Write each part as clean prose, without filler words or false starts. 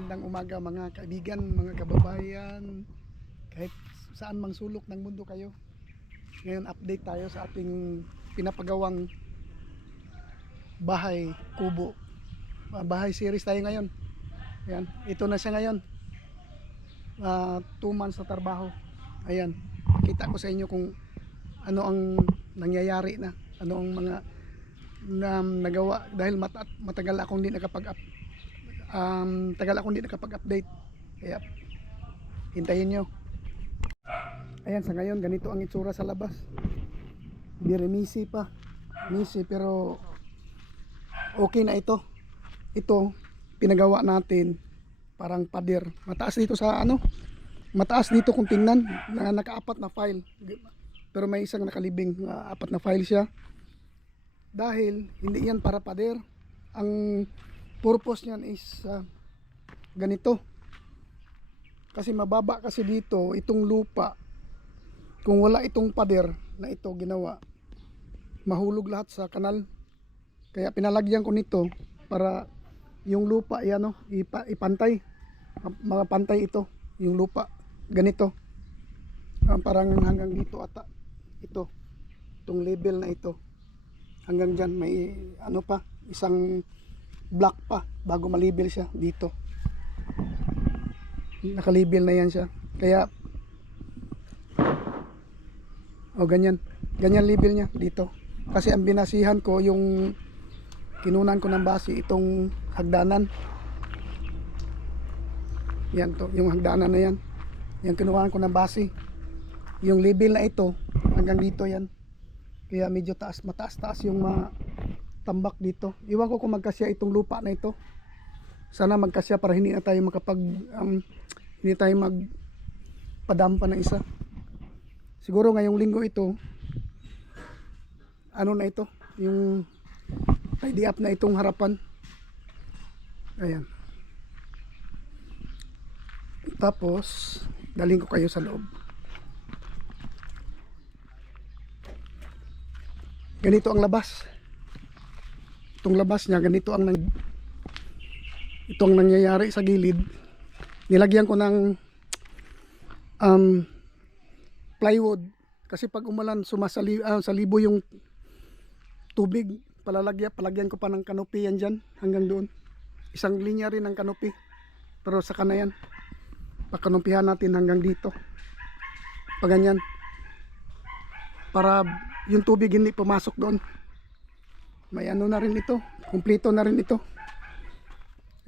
Magandang umaga mga kaibigan, mga kababayan, kahit saan mang sulok ng mundo kayo. Ngayon update tayo sa ating pinapagawang bahay kubo. Bahay series tayo ngayon. Ayan, ito na siya ngayon. 2 months na trabaho. Ayan, kita ko sa inyo kung ano ang nangyayari na, ano ang mga nagawa dahil matagal akong hindi nakapag-update. Kaya hintayin nyo. Ayan, sa ngayon ganito ang itsura sa labas. Biremisi pa, misi, pero okay na ito. Ito pinagawa natin parang pader. Mataas dito sa mataas dito kung tingnan, na nakaapat na file. Pero may isang nakalibing, 4 na file siya. Dahil hindi yan para pader. Ang purpose niyan is ganito. Kasi mababa kasi dito itong lupa. Kung wala itong pader na ito ginawa, mahulog lahat sa kanal. Kaya pinalagyan ko nito para yung lupa ipantay. Mga pantay ito, yung lupa ganito. Parang hanggang dito ata. Itong level na ito. Hanggang dyan may pa, isang block pa bago malibel siya dito. Nakalibel na yan siya. Kaya ganyan level niya dito. Kasi ang binasihan ko, yung kinunan ko ng base, itong hagdanan. Yan to, yung hagdanan na yan. Yan kinuhaan ko ng base. Yung level na ito hanggang dito yan. Kaya medyo mataas yung tambak dito. Iwan ko kung magkasya itong lupa na ito. Sana magkasya para hindi na tayo hindi tayo magpadampa ng isa. Siguro ngayong linggo ito, na ito, yung tidy up na itong harapan. Ayan. Tapos daling ko kayo sa loob. Ganito ang labas. Itong labas niya, ganito ang nangyayari sa gilid. Nilagyan ko ng plywood kasi pag umulan salibo yung tubig. Palagyan ko pa ng canopy yan dyan hanggang doon. Isang linya rin ng canopy, pero saka na yan. Pagkanompihan natin hanggang dito. Pag ganyan, para yung tubig hindi pumasok doon. May na rin ito, kumpleto na rin ito.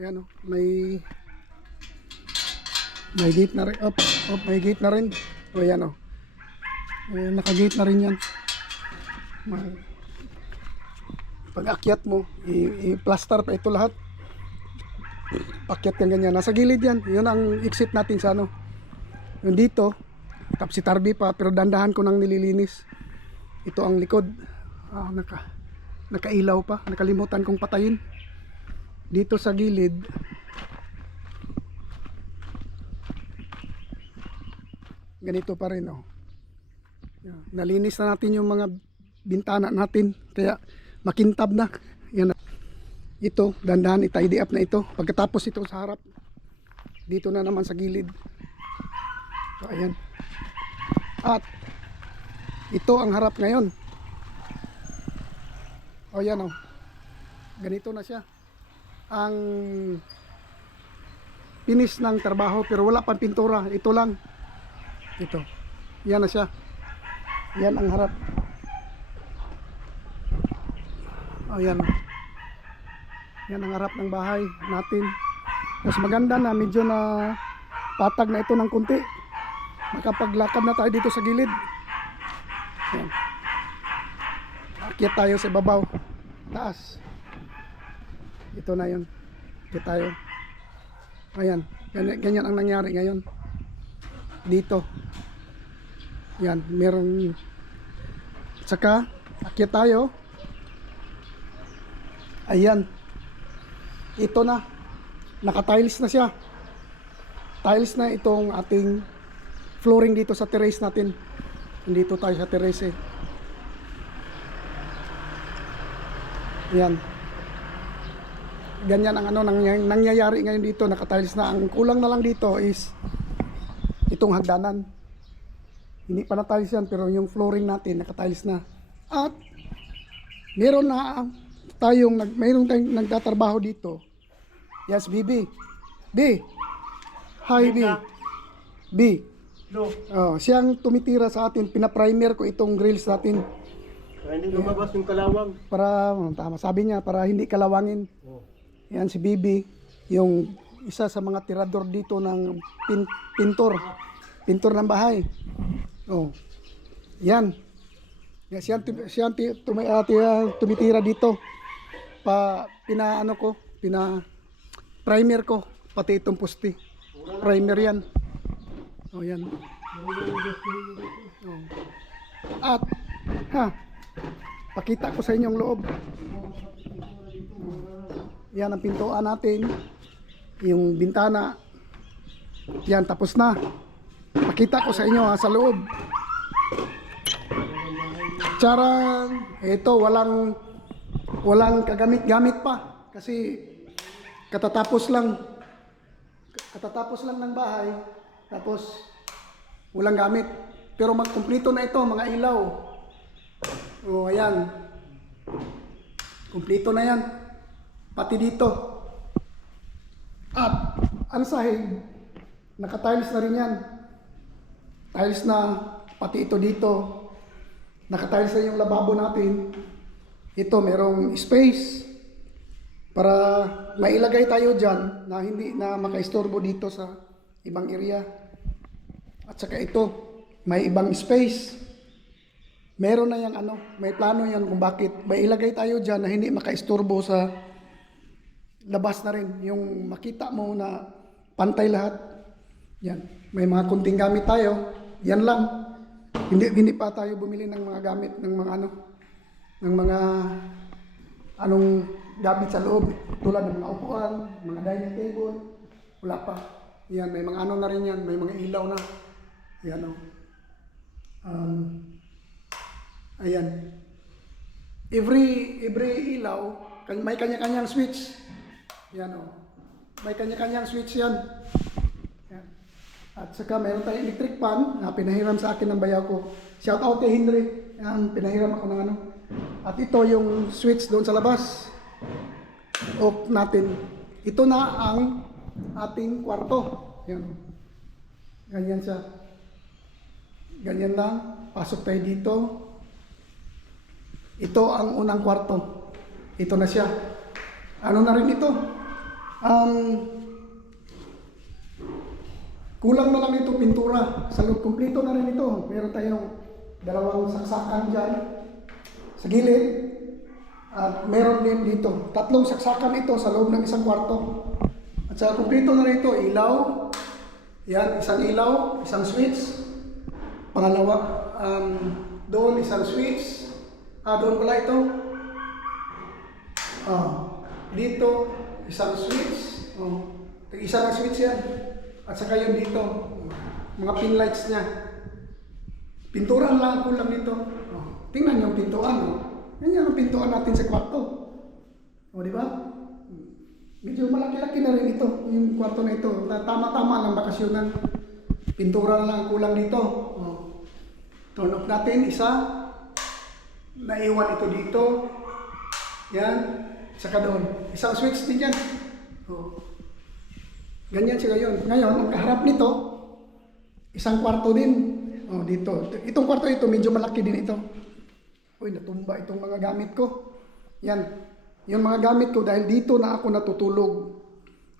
Ayan may gate na rin. May gate na rin. Ayan naka-gate na rin yan. Pag akyat mo, i-plaster pa ito lahat. Pakyat yan ganyan. Nasa gilid yan. Yun ang exit natin sa Yung dito, tapsi-tarbi pa, pero dandahan ko nang nililinis. Ito ang likod. Nakailaw pa. Nakalimutan kong patayin. Dito sa gilid, ganito pa rin. Nalinis na natin yung mga bintana natin. Kaya makintab na. Yan. Ito, dandahan i-tidy up na ito. Pagkatapos ito sa harap, dito na naman sa gilid. So, ayan. At ito ang harap ngayon. Yan ganito na siya ang finish ng trabaho, pero wala pang pintura. Ito lang. Ito. Yan na siya. Yan ang harap. Yan. Yan ang harap ng bahay natin. Mas maganda na medyo na patag na ito ng kunti. Makapaglakad na tayo dito sa gilid. Yan. Akyat tayo sa babaw. Taas. Ito na yun. Akyat tayo. Ayan. Ganyan ang nangyari ngayon. Dito. Yan. Meron. Saka, akyat tayo. Ayan. Ito na. Naka-tiles na siya. Tiles na itong ating flooring dito sa terrace natin. Dito tayo sa terrace. Yan. ganyan ang ano nangyayari ngayon dito, naka-tiles na. Ang kulang na lang dito is itong hagdanan. Hindi pa na-tiles yan, pero yung flooring natin naka-tiles na. At mayroon tayong nagtatrabaho dito. Yes, BB. B. Hi, B. B. Oh, siyang tumitira sa atin, pina-primer ko itong grills natin. Hindi lumabas yung kalawang. Para, tama, sabi niya, para hindi kalawangin. Yan si Bibi, yung isa sa mga tirador dito ng pintor ng bahay. Oh. Yan. Yan tumitira dito. Primer ko pati itong pusti. Primer yan. Oh, yan. Oh. At pakita ko sa inyo ang loob. Yan ang pintuan natin. Yung bintana. Yan, tapos na. Pakita ko sa inyo sa loob. Charang, ito walang kagamit-gamit pa kasi katatapos lang ng bahay, tapos walang gamit. Pero magkumpleto na ito, mga ilaw. Oh, ayan. Kumpleto na yan. Pati dito. At ang sahig, naka-tiles na rin yan. Tiles na, pati ito dito. Naka-tiles na yung lababo natin. Ito, merong space para mailagay tayo dyan na hindi na makaistorbo dito sa ibang area. At saka ito, may ibang space. Meron na yung may plano yan kung bakit may ilagay tayo dyan na hindi makaistorbo sa labas na rin. Yung makita mo na pantay lahat. Yan. May mga kunting gamit tayo. Yan lang. Hindi pa tayo bumili ng mga gamit ng mga gamit sa loob. Tulad ng mga upuan, mga dining table. Wala pa. Yan. May mga na rin yan. May mga ilaw na. Yan o. Ayan. Every ilaw, may kanya-kanyang switch. Yan o. May kanya-kanyang switch yan. Yan. At saka mayroon tayong electric fan na pinahiram sa akin ng bayaw ko. Shout out kay Henry. Yan, pinahiram ako ng At ito yung switch doon sa labas. Off natin. Ito na ang ating kwarto. Yan. Ganyan siya. Ganyan lang. Pasok tayo dito. Ito ang unang kwarto. Ito na siya. Ano na rin ito? Kulang na lang ito pintura. Sa loob, kumpleto na rin ito. Meron tayong dalawang saksakan dyan sa gilid. At meron din dito. 3 saksakan ito sa loob ng isang kwarto. At sa kumpleto na rin ito, ilaw. Yan, isang ilaw, isang switch. Pangalawa, doon isang switch. Doon pala ito. Dito, isang switch. Isa ng switch yan. At saka yun dito. Mga pin lights niya. Pinturan lang kulang dito. Tingnan yung pintuan. Yan ang pintuan natin sa kwarto. Di ba? Medyo malaki-laki na rin ito. Yung kwarto na ito. Tama-tama ng bakasyonan. Pinturan lang kulang dito. Turn off natin isa. Naiwan ito dito. Yan. Saka doon. Isang switch din yan. Ganyan siya ngayon. Ngayon, ang kaharap nito, isang kwarto din. Dito. Itong kwarto ito, medyo malaki din ito. Uy, natumba itong mga gamit ko. Yan. Yung mga gamit ko, dahil dito na ako natutulog.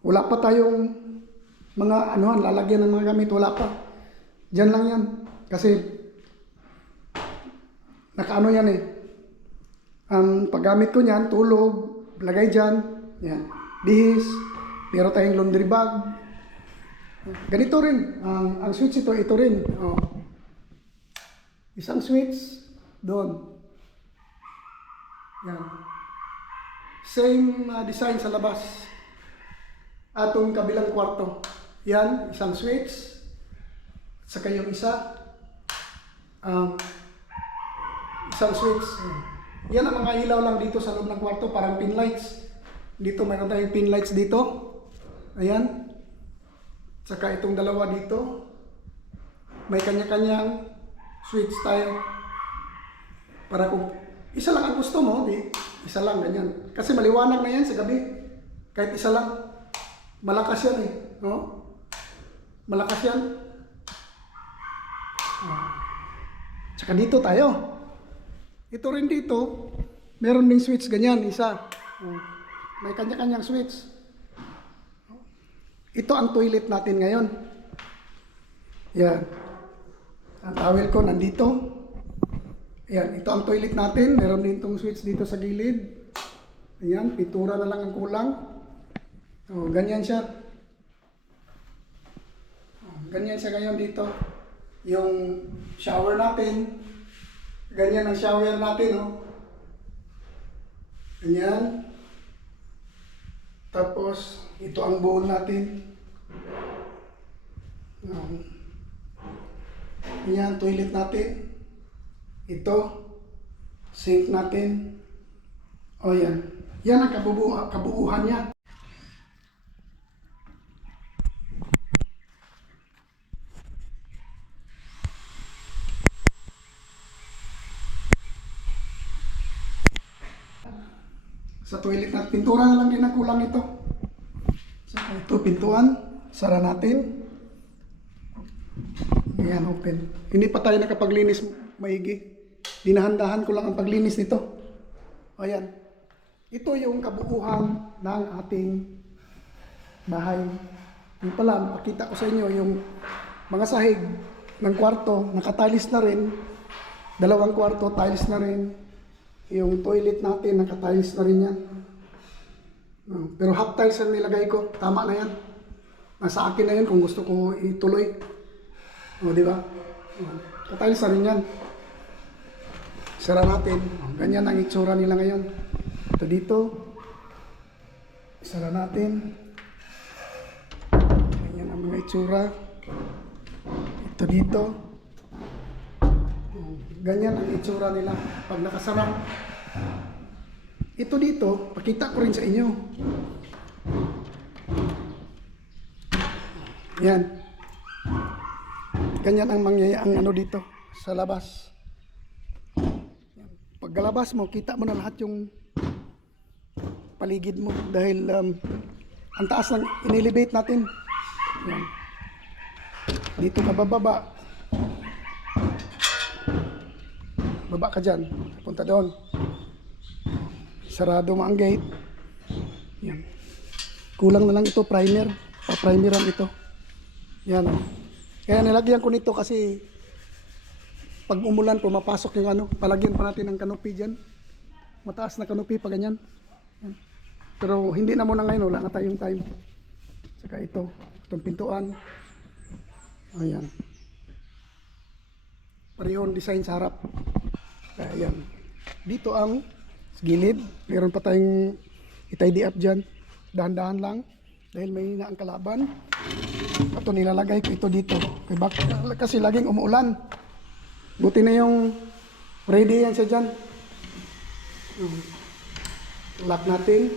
Wala pa tayong mga lalagyan ng mga gamit. Wala pa. Diyan lang yan. Kasi, nakaano yan eh. Ang paggamit ko niyan, tulog, lagay dyan. Yan. Bihis. Meron tayong laundry bag. Ganito rin. Ang switch ito rin. Isang switch doon. Yan. Same design sa labas. Atong kabilang kwarto. Yan, isang switch. Saka yung isa. Isang switch. Yan ang mga ilaw lang dito sa loob ng kwarto, parang pin lights. Dito mayroon tayong pin lights dito. Ayan. Saka itong dalawa dito. May kanya-kanyang switch tayo. Para kung isa lang ang gusto mo, di, isa lang ganyan. Kasi maliwanag na yan sa gabi. Kahit isa lang. Malakas yan eh. No? Malakas yan. Tsaka dito tayo. Ito rin dito. Meron ding switch ganyan, isa. May kanya-kanyang switch. Ito ang toilet natin ngayon. Yan. Ang towel ko nandito. Yan, ito ang toilet natin. Meron din itong switch dito sa gilid. Ayan, pintura na lang ang kulang. Ganyan siya. Ganyan siya ngayon dito. Yung shower natin. Ganyan ang shower natin, oh. Ganyan. Tapos, ito ang bowl natin. Ganyan, toilet natin. Ito, sink natin. O yan. Yan ang kabuuhan niya. Sa toilet natin, pintura na lang din ang kulang ito. Saka ito, pintuan. Sara natin. Ayan, open. Hindi pa tayo nakapaglinis maigi. Dinahandahan ko lang ang paglinis nito. Ayan. Ito yung kabuuhan ng ating bahay. Yung pala, pakita ko sa inyo yung mga sahig ng kwarto. Nakatiles na rin. 2 kwarto, tiles na rin. Yung toilet natin, nakatiles na rin yan. Pero half tiles ang nilagay ko. Tama na yan. Nasa akin na yan kung gusto ko ituloy. O, di ba? Nakatiles na rin yan. Sara natin. Ganyan ang itsura nila ngayon. Ito dito. Sara natin. Ganyan ang mga itsura. Ito dito. Ganyan ang itsura nila pag nakasara. Ito dito, pakita ko rin sa inyo. Yan. Ganyan ang mangyayang ano dito sa labas. Pagkalabas mo, kita mo na lahat yung paligid mo dahil ang taas ng inelevate natin. Yan. Dito ka bababa. Baba ka dyan, punta doon. Sarado mo ang gate. Yan. Kulang na lang ito, primer. Pa-primeran ito. Yan. Kaya nilagyan ko nito kasi pag umulan, pumapasok yung ano. Palagyan pa natin ng canopy dyan. Mataas na canopy pa ganyan. Yan. Pero hindi na muna ngayon, wala na tayong time. Saka ito, itong pintuan. Ayan. Parehong design sa harap. Ayan. Dito ang gilid. Meron pa tayong i-tidy up dyan. Dahan-dahan lang. Dahil may hina ang kalaban. Ito nilalagay ko ito dito. Kasi laging umuulan. Buti na yung ready yan siya dyan. Lock natin.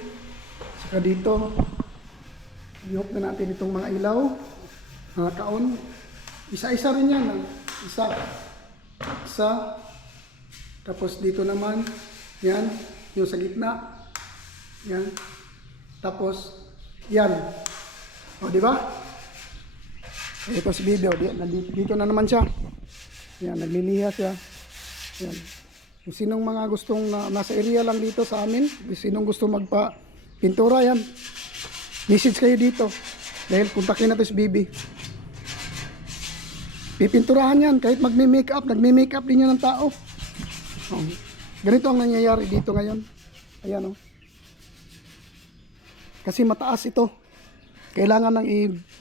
Saka dito. I-off na natin itong mga ilaw. Nakaon. Isa-isa rin yan. Isa. Tapos dito naman, yan, yung sa gitna. Yan. Tapos, yan. O, di ba? Ito si video. Dito na naman siya. Yan, nagliliha siya. Yan. Kung sinong mga gustong nasa area lang dito sa amin, kung sinong gusto magpa-pintura, yan. Message kayo dito. Dahil puntakin natin si Bibi. Pipinturahan yan. Kahit magme-makeup, nagme-makeup din yan ng tao. Oh. Ganito ang nangyayari dito ngayon. Ayan o. Kasi mataas ito. Kailangan nang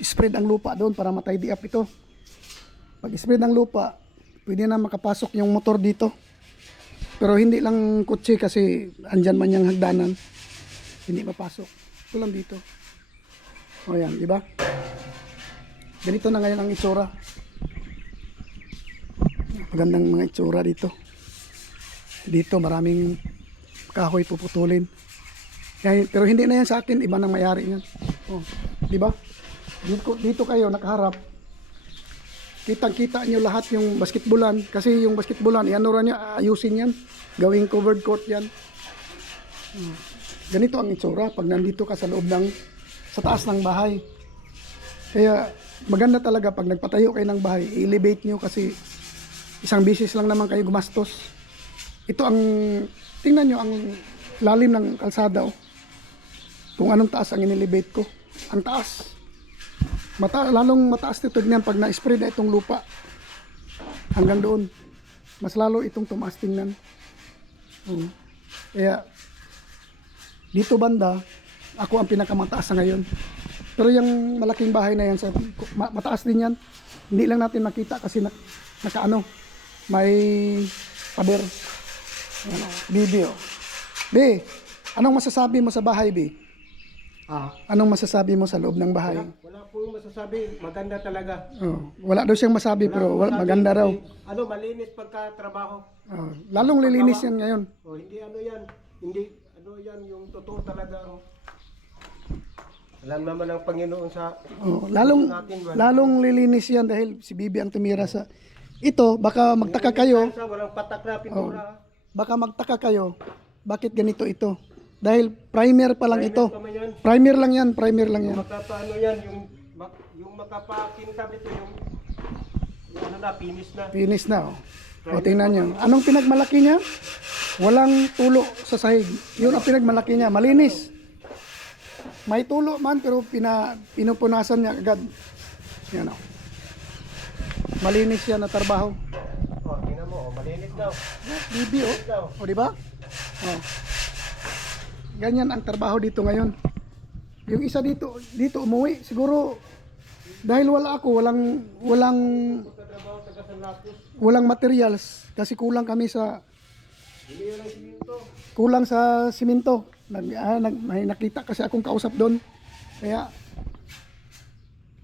i-spread ang lupa doon para matidy up ito. Pag i-spread ang lupa, pwede na makapasok yung motor dito. Pero hindi lang kotse kasi andyan man yung hagdanan. Hindi mapasok. Ito lang dito. O yan, di ba? Ganito na ngayon ang itsura. Magandang mga itsura dito. Dito maraming kahoy puputulin. Pero hindi na yan sa akin, iba nang may-ari yan. Oh, di ba? Dito kayo nakaharap. Kitang-kita nyo lahat yung basketballan. Kasi yung basketballan, ianura nyo, ayusin yan. Gawing covered court yan. Ganito ang itsura pag nandito ka sa loob sa taas ng bahay. Kaya maganda talaga pag nagpatayo kayo ng bahay, i-elevate nyo kasi isang bisis lang naman kayo gumastos. Ito ang, tingnan nyo ang lalim ng kalsada. Oh. Kung anong taas ang in-elevate ko. Ang taas. Lalong mataas nito tignan pag na-spread na itong lupa. Hanggang doon. Mas lalo itong tumaas tingnan. Kaya dito banda, ako ang pinakamataas sa ngayon. Pero yung malaking bahay na yan, mataas din yan. Hindi lang natin makita kasi may pader. Video. B, anong masasabi mo sa bahay, B? Anong masasabi mo sa loob ng bahay? Wala po yung masasabi. Maganda talaga. Wala daw siyang masabi pero maganda raw. Malinis pagka-trabaho. Lalong lilinis yan ngayon. Hindi yan. Hindi yan yung totoo talaga. Alam naman ng Panginoon sa lalong lilinis yan dahil si Bibi ang tumira sa ito. Baka magtaka kayo. Walang patak na pintura. Baka magtaka kayo. Bakit ganito ito? Dahil primer pa lang ito. Primer lang yan. Makapaano yan, yung makapakintab ito, yung finish na. Finish na. O tingnan nyo. Anong pinagmalaki niya? Walang tulo sa sahig. Yun ang pinagmalaki niya. Malinis. May tulo man pero pinupunasan niya agad. Yan o. Malinis yan na trabaho. Tingnan mo, malinis daw. Bibi o diba? Ganyan ang trabaho dito ngayon. Yung isa dito umuwi siguro dahil wala ako, walang materials kasi kulang kami sa simento. May nakita kasi akong kausap doon. Kaya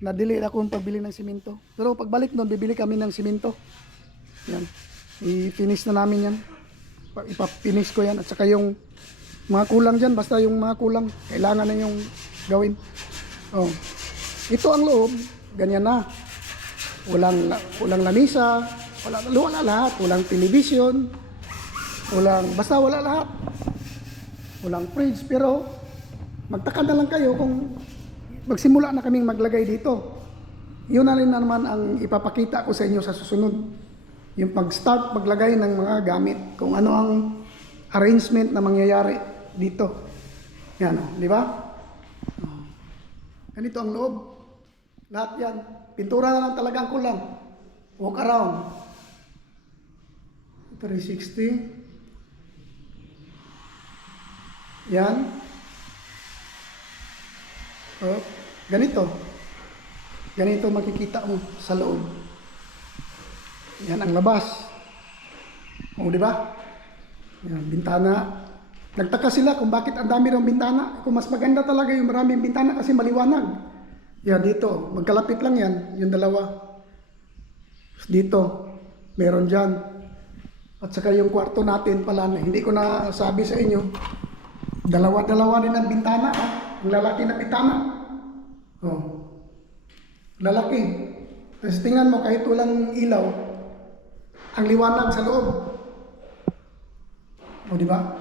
na-delay ako ng pagbili ng simento. Pero pagbalik doon, bibili kami ng simento. Yan. I-finish na namin yan. Ipa-finish ko yan at saka yung mga kulang dyan, basta yung mga kulang kailangan na yung gawin. Ito ang loob, ganyan na. Walang lamisa, wala lahat, walang television, basta wala lahat. Walang fridge, pero magtaka na lang kayo kung magsimula na kaming maglagay dito. Yun na rin naman ang ipapakita ko sa inyo sa susunod. Yung pag-start maglagay ng mga gamit, kung ano ang arrangement na mangyayari dito. Yan o, di ba? Ganito ang loob. Lahat yan. Pintura na lang talaga ang kulang. Walk around. 360. Yan. Ganito. Ganito makikita mo sa loob. Yan ang labas. Di ba? Yan, bintana. Nagtaka sila kung bakit ang dami ng bintana. Kung mas maganda talaga yung maraming bintana kasi maliwanag. Yan dito, magkalapit lang yan, yung dalawa. Dito, meron dyan. At saka yung kwarto natin pala, hindi ko na sabi sa inyo, dalawa-dalawa din ang bintana. Ang lalaki na bintana. Lalaki. Tapos tingnan mo, kahit walang ilaw, ang liwanag sa loob. Di ba?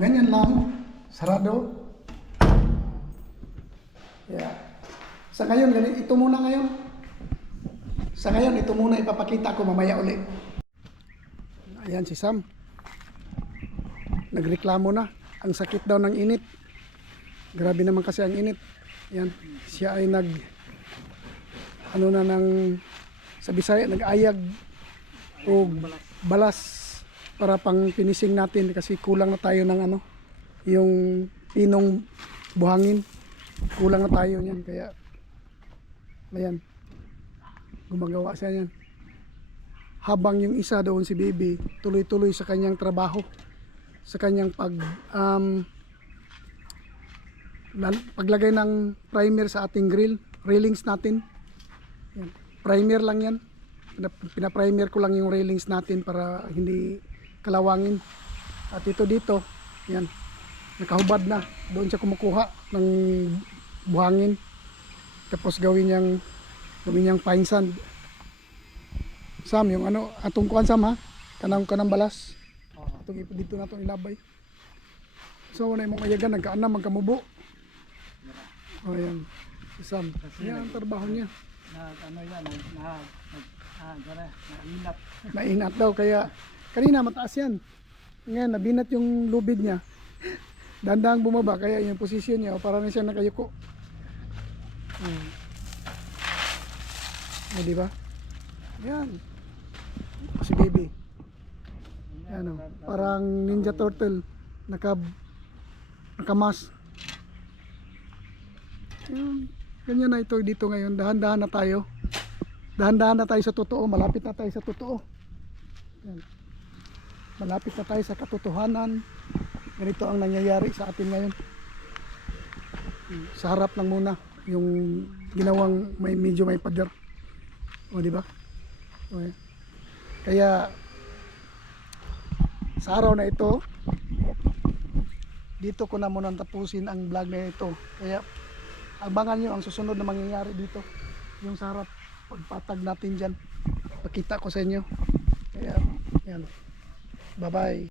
Ganyan lang. Sarado. Yeah. Sa ngayon, ito muna ngayon. Sa ngayon, ito muna ipapakita ko mamaya ulit. Ayan si Sam. Nagreklamo na. Ang sakit daw ng init. Grabe naman kasi ang init. Ayan. Siya ay sa Bisaya, nag-ayag o balas para pang finishing natin kasi kulang na tayo ng yung pinong buhangin. Kulang na tayo niyan kaya ayan. Gumagawa siya niyan. Habang yung isa doon si Baby tuloy-tuloy sa kanyang trabaho. Sa kanyang paglagay ng primer sa ating railings natin. Yan. Primer lang yan. Pina-primer ko lang yung railings natin para hindi kalawangin. At ito dito, yan. nakahubad na. Doon siya kumukuha ng buhangin. Tapos gawin niyang pine sand. Sam, yung ano, atong kuan Sam ha? Kanang balas. Atong dito na itong ilabay. So, wala yung mga yagan, nagkaana, magkamubo. O, yan. Si Sam. Yan ang trabaho niya. Nainat. Mainat daw, kaya kanina mataas yan. Ngayon, nabinat yung lubid niya. Dandang bumaba, kaya yung posisyon niya, para na siya nakayuko. O, di ba? Yan. Si baby. Yan o. Parang Ninja Turtle. Nakamas. Yan. Ganyan na ito dito ngayon. Dahan-dahan na tayo. Dahan-dahan na tayo sa totoo. Malapit na tayo sa totoo. Yan. Malapit na tayo sa katotohanan. Ganito ang nangyayari sa atin ngayon. Sa harap lang muna yung ginawang medyo may pader. O di ba? Okay. Kaya sa araw na ito, dito ko na muna tapusin ang vlog na ito. Kaya abangan nyo ang susunod na mangyayari dito. Yung sa harap, pagpatag natin dyan. Pakita ko sa inyo. Kaya, yan. Bye bye.